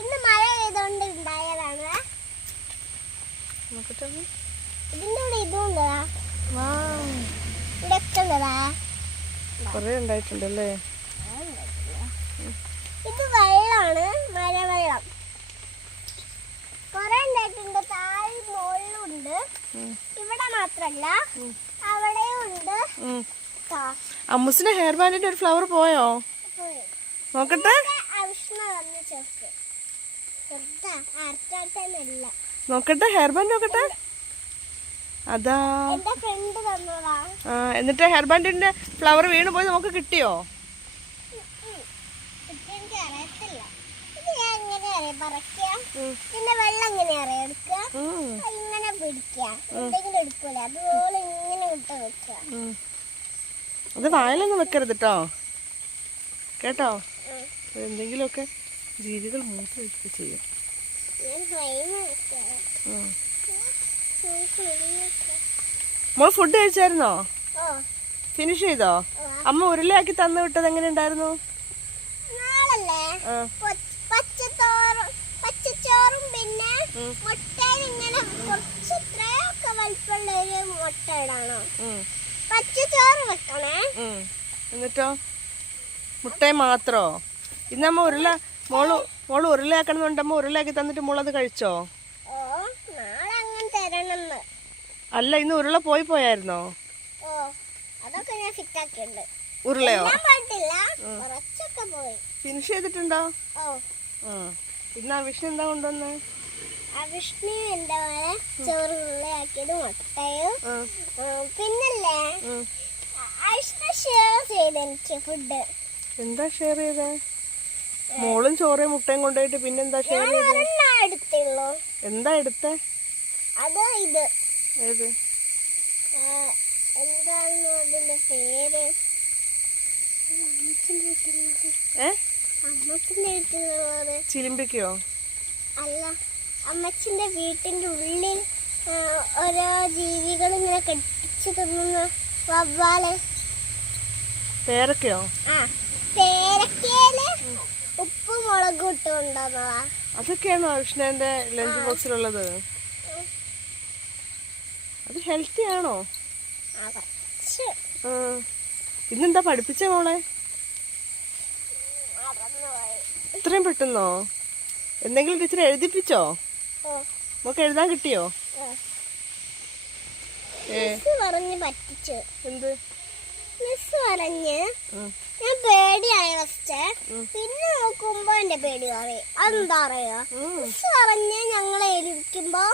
ഇന്ന് മഴ പെയ്തോണ്ട് ഉണ്ടായതാണ് ഇതിന്റെ കൂടെ ഇതും ഉണ്ടതാ വാ ഇതൊക്കെ ഉണ്ടതാ കുറേ ഉണ്ടായിട്ടുണ്ടല്ലേ? ഇത് വെള്ളമാണ് മഴവെള്ളം കൊറേ ഉണ്ടായിട്ടുണ്ട് താഴെ മുകളിലും ഉണ്ട്. ഇവിടെ മാത്രല്ല അവിടെയും ഉണ്ട്. അമ്മുസിന്റെ ഹെയർ ബാൻഡിന്റെ ഒരു ഫ്ലവർ പോയോ. നോക്കട്ടെ. അവിഷ്ണ വന്ന് ചേർക്ക് നോക്കട്ടെ ഹെയർ ബാൻഡ് നോക്കട്ടെ. അതാ. ആ, എന്നിട്ട് ഹെയർ ബാൻഡിന്റെ ഫ്ലവർ വീണ് പോയി നമുക്ക് കിട്ടിയോ? പിന്നെ വെള്ളം ഇങ്ങനെ എടുക്കുക ഇങ്ങനെ പിടിക്കുക എന്തെങ്കിലും എടുക്കൂല? അതുപോലെ ഇങ്ങനെ വെക്കുക അത് വായിലൊന്നും വെക്കരുത് കേട്ടോ? കേട്ടോ. എന്തെങ്കിലുമൊക്കെ ജീവികൾ മൂത്ത് വെക്കുക ചെയ്യും. മോൾ ഫുഡ് കഴിച്ചായിരുന്നോ? ഫിനിഷ് ചെയ്തോ? അമ്മ ഉരുളയാക്കി തന്നു വിട്ടത് എങ്ങനെ ഉണ്ടായിരുന്നു നാളല്ലേ? ആ. പൊ- പച്ചത്തോറും പച്ചച്ചോറും പിന്നെ ഉം. മുട്ടയിൽ ഇങ്ങനെ കുറച്ച് ഇത്രയൊക്കെ വലിപ്പമുള്ള ഒരു മുട്ട ഇടണോ ഉം. പച്ചച്ചോറ് വെക്കണേ. എന്നിട്ടോ? മുട്ടേ മാത്രോ? ഇന്ന് അമ്മ ഉരുള മോൾ മോൾ ഉരുളയാക്കണമെന്നുണ്ടമ്മ ഉരുളയാക്കി തന്നിട്ട് മോളത് കഴിച്ചോ? അല്ല ഇന്ന് ഉരുള പോയി പോയായിരുന്നോ? ഉരുളയോ? ഫിനിഷ് ചെയ്തിട്ടുണ്ടോ? ഇന്ന് ആ വിഷ്ണു എന്താ കൊണ്ടുവന്നേ? വിഷ്ണു ചോറ് മുട്ടയും. പിന്നല്ലേ? ഉം. ഷെയർ ചെയ്ത് എനിക്ക് ഫുഡ്. എന്താ ഷെയർ ചെയ്തേ? മോളും ചോറയും മുട്ടയും കൊണ്ടുപോയിട്ട് പിന്നെന്താ ഷെയർ എടുത്തുള്ളൂ? എന്താ എടുത്തേ? അത് ഇത്. ഏത്? ആ, എന്താണ് അതിന്റെ പേര്? അമ്മച്ചിന്റെ വീട്ടിലുള്ളത് ചിലിമ്പിക്കയോ? അല്ല അമ്മച്ചിന്റെ വീട്ടിന്റെ ഉള്ളിൽ ഓരോ ജീവികൾ ഇങ്ങനെ കെട്ടിച്ചു തിന്നുന്ന വവ്വാൽ. പേരക്കയോ? ആ. മുളകും ഇട്ട് കൊണ്ടുവന്നതാ അതൊക്കെയാണോ കൃഷ്ണന്റെ ലഞ്ച് ബോക്സിലുള്ളത്? അത് ഹെൽത്തി ആണോ? ഇന്നെന്താ പഠിപ്പിച്ച മോളെ? ഇത്രയും പെട്ടെന്നോ? എന്തെങ്കിലും ടീച്ചർ എഴുതിപ്പിച്ചോ? നമുക്ക് എഴുതാൻ കിട്ടിയോ. ഏ. മിസ് പറഞ്ഞ് പറ്റിച്ചു. എന്ത്? മിസ് പറഞ്ഞ്. ഞാൻ പേടിയായ ഫസ്റ്റ് പിന്നെ നോക്കുമ്പോ എന്റെ പേടി മാറി. അതെന്താ പറയാ? പറഞ്ഞ് ഞങ്ങളെ എഴുതിക്കുമ്പോ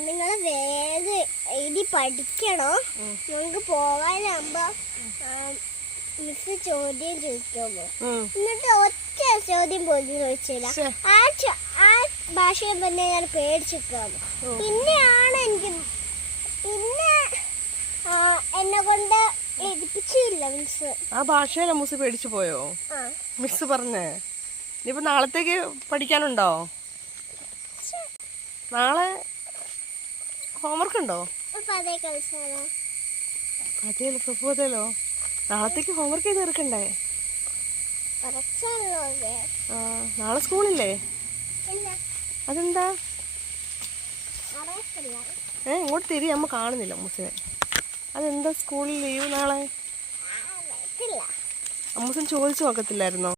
നിങ്ങൾ വേഗം എഴുതി പഠിക്കണോ. ഉം. പോകാനാകുമ്പോ മിസ് ചോദ്യം ചോദിക്കുമ്പോ. ഉം. എന്നിട്ട് ഒറ്റ ചോദ്യം പോലും ചോദിച്ചില്ല. ആ ആ ഭാഷയെ തന്നെ ഞാൻ പേടിച്ചിരിക്കുകയാണ് പിന്നെ പിന്നെയാണ് എനിക്ക് പിന്നെ ആ, എന്നെ കൊണ്ട് എഴുതിപ്പിച്ചില്ല മിസ് ആ ഭാഷയിൽ അമ്മൂസ് പേടിച്ചു പോയോ? മിസ് പറഞ്ഞേ. ഇനിയിപ്പോ നാളത്തേക്ക് പഠിക്കാനുണ്ടോ? നാളെ ഹോംവർക്ക് ഉണ്ടോ? അപ്പൊ അതേ കളിച്ചാലോ അതെയല്ലോ പ്രഭോതല്ലോ നാളത്തേക്ക് ഹോംവർക്ക് ചെയ്ത് തീർക്കണ്ടേ? നാളെ സ്കൂളില്ലേ? അതെന്താ? ഏ ഇങ്ങോട്ട് തിരി നമ്മ കാണുന്നില്ല അമ്മൂസിനെ. അതെന്താ സ്കൂളിൽ ലീവ് നാളെ? അമ്മൂസൻ ചോദിച്ചു നോക്കത്തില്ലായിരുന്നോ?